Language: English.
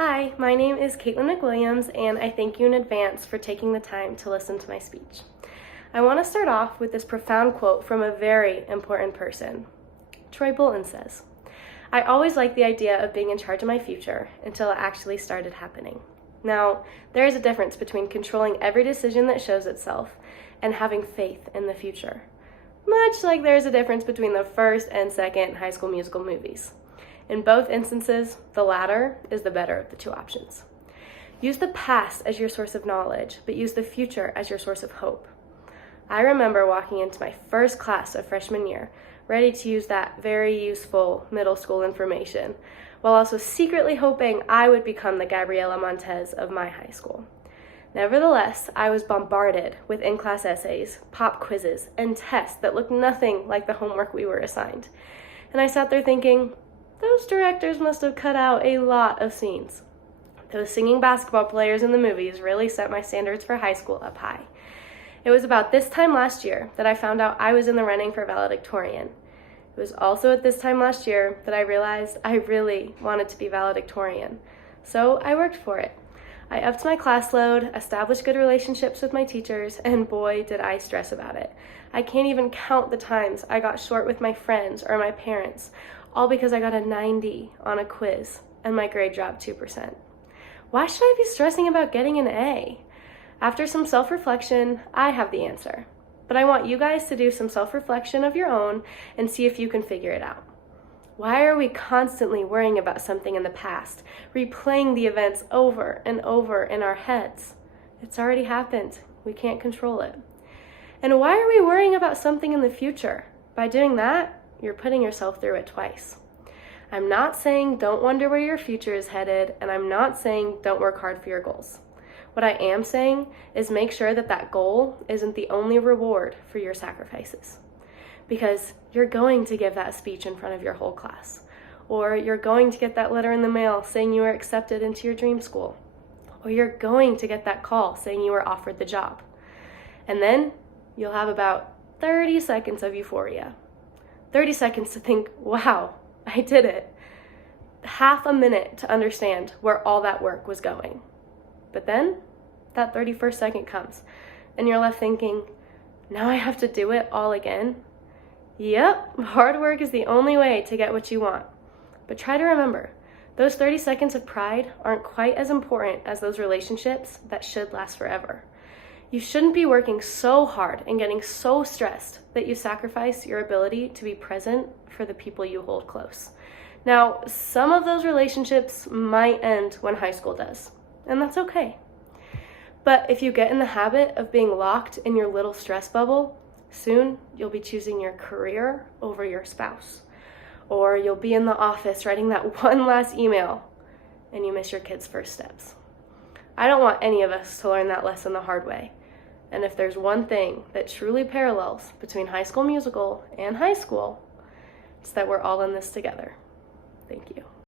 Hi, my name is Caitlin McWilliams, and I thank you in advance for taking the time to listen to my speech. I want to start off with this profound quote from a very important person. Troy Bolton says, "I always liked the idea of being in charge of my future until it actually started happening." Now, there is a difference between controlling every decision that shows itself and having faith in the future. Much like there is a difference between the first and second High School Musical movies. In both instances, the latter is the better of the two options. Use the past as your source of knowledge, but use the future as your source of hope. I remember walking into my first class of freshman year, ready to use that very useful middle school information, while also secretly hoping I would become the Gabriela Montez of my high school. Nevertheless, I was bombarded with in-class essays, pop quizzes, and tests that looked nothing like the homework we were assigned. And I sat there thinking, those directors must have cut out a lot of scenes. Those singing basketball players in the movies really set my standards for high school up high. It was about this time last year that I found out I was in the running for valedictorian. It was also at this time last year that I realized I really wanted to be valedictorian. So I worked for it. I upped my class load, established good relationships with my teachers, and boy, did I stress about it. I can't even count the times I got short with my friends or my parents, all because I got a 90 on a quiz and my grade dropped 2%. Why should I be stressing about getting an A? After some self-reflection, I have the answer. But I want you guys to do some self-reflection of your own and see if you can figure it out. Why are we constantly worrying about something in the past, replaying the events over and over in our heads? It's already happened. We can't control it. And why are we worrying about something in the future? By doing that, you're putting yourself through it twice. I'm not saying don't wonder where your future is headed, and I'm not saying don't work hard for your goals. What I am saying is make sure that that goal isn't the only reward for your sacrifices. Because you're going to give that speech in front of your whole class, or you're going to get that letter in the mail saying you were accepted into your dream school, or you're going to get that call saying you were offered the job. And then you'll have about 30 seconds of euphoria. 30 seconds to think, wow, I did it. Half a minute to understand where all that work was going. But then that 31st second comes and you're left thinking, now I have to do it all again? Yep, hard work is the only way to get what you want. But try to remember, those 30 seconds of pride aren't quite as important as those relationships that should last forever. You shouldn't be working so hard and getting so stressed that you sacrifice your ability to be present for the people you hold close. Now, some of those relationships might end when high school does, and that's okay. But if you get in the habit of being locked in your little stress bubble, soon you'll be choosing your career over your spouse. Or you'll be in the office writing that one last email and you miss your kids' first steps. I don't want any of us to learn that lesson the hard way. And if there's one thing that truly parallels between High School Musical and high school, it's that we're all in this together. Thank you.